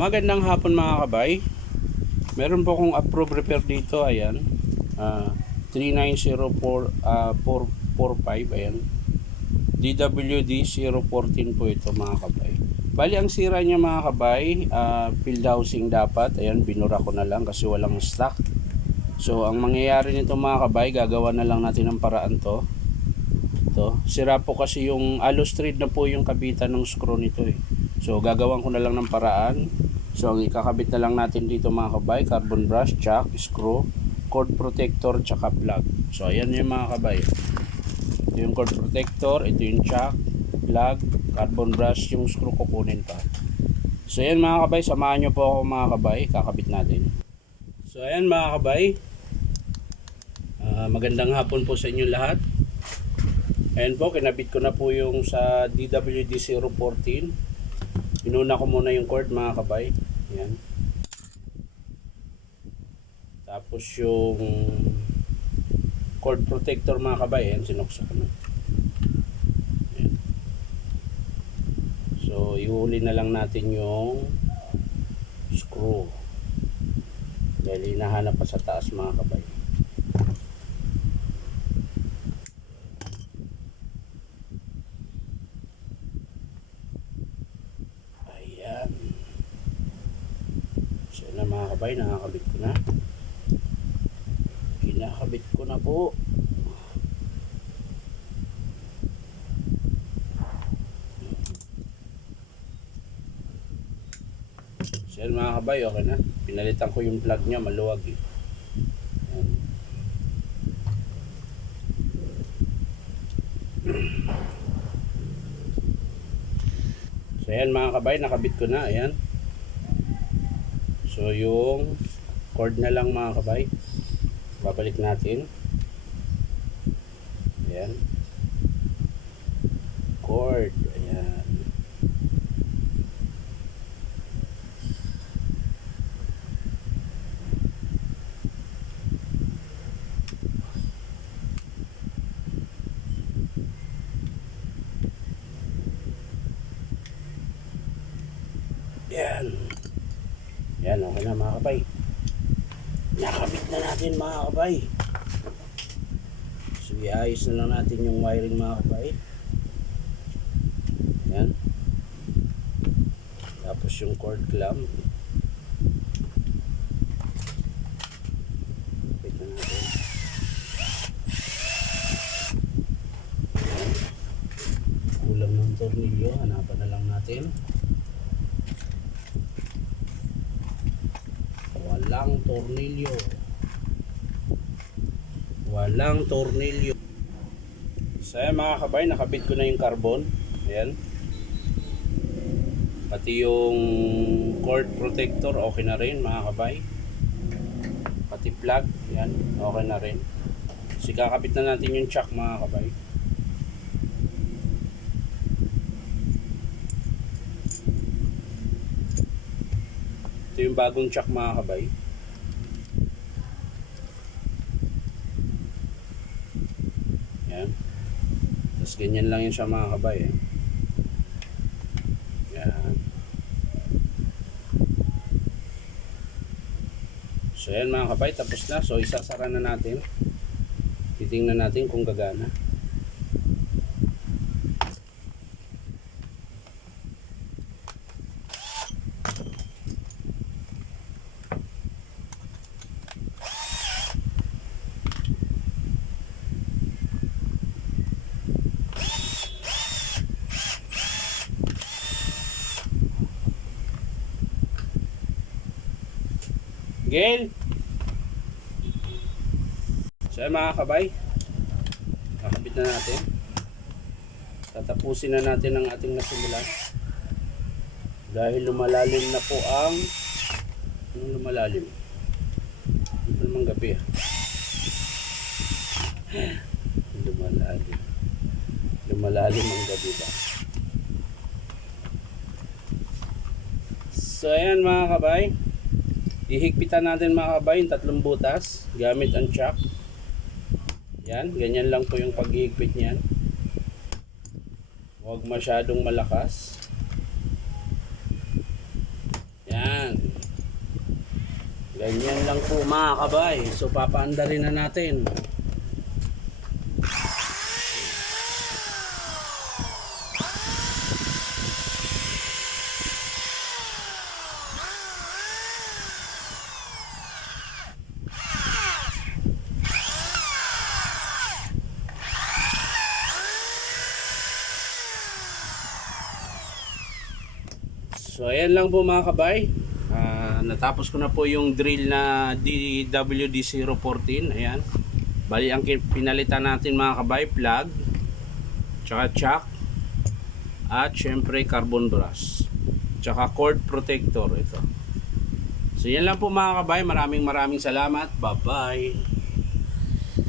Magandang hapon mga kabay. Meron po akong approved repair dito. Ayan. 390445. Ayan. DWD 014 po ito mga kabay. Bali ang sira niya mga kabay, field housing dapat. Ayan, binura ko na lang kasi walang stock. So ang mangyayari nito mga kabay, gagawa na lang natin ng paraan to. Ito, sira po kasi yung alloy thread na po yung kabitan ng screw nito eh. So gagawan ko na lang ng paraan. So ang ikakabit na lang natin dito mga kabay, carbon brush, chuck, screw, cord protector, tsaka plug. So ayan yung mga kabay. Ito yung cord protector, ito yung chuck, plug, carbon brush, yung screw kukunin pa. So ayan mga kabay, samahan nyo po ako mga kabay, kakabit natin. So ayan mga kabay, magandang hapon po sa inyo lahat. Ayan po, kinabit ko na po yung sa DWD 014. Inuna ko muna yung cord mga kabay. Ayan. Tapos yung cord protector mga kabay, ayan, sinukso ko na. Ayan. So ihuli na lang natin yung screw. Dahil hinahanap pa sa taas mga kabay. So na mga kabay, nakakabit ko na. Kinakabit ko na po. So yan mga kabay, okay na. Pinalitan ko yung plug nya, maluwag eh. Ayan. So yan mga kabay, nakabit ko na. Ayan. So yung cord na lang mga kabay, babalik natin. Ayan, cord, ayan. Ayan. Yan, okay na mga kabay. Nakabit na natin mga kabay. So iayos na lang natin yung wiring mga kabay. Yan. Tapos yung cord clamp. Kapit na natin. Yan. Kulang ng tornilyo. Hanapan na lang natin. Walang tornilyo. Walang tornilyo. So ayan mga kabay, nakabit ko na yung carbon. Ayan. Pati yung cord protector, okay na rin mga kabay. Pati plug, ayan, okay na rin. So kakabit na natin yung chuck mga kabay. Ito yung bagong chuck mga kabay. Yan. Tapos ganyan lang yun siya mga kabay. Yan. So yan mga kabay, tapos na. So isasara na natin. Titingnan natin kung gagana. Gail! So yan mga kabay, kakabit na natin. Tatapusin na natin ang ating nasimulan. Dahil lumalalim na po ang lumalalim. Ito namang gabi Lumalalim. Lumalalim ang gabi ba? So ayan mga kabay, ihigpitan natin mga kabay yung tatlong butas gamit ang chuck. Yan, ganyan lang po yung paghihigpit niyan. Huwag masyadong malakas. Yan. Ganyan lang po mga kabay. So papaandarin na natin. So ayan lang po mga kabay. Natapos ko na po yung drill na DWD-014. Ayan. Bali ang pinalitan natin mga kabay, plug, tsaka chuck, at syempre carbon brush, tsaka cord protector ito. So yan lang po mga kabay. Maraming salamat. Bye bye.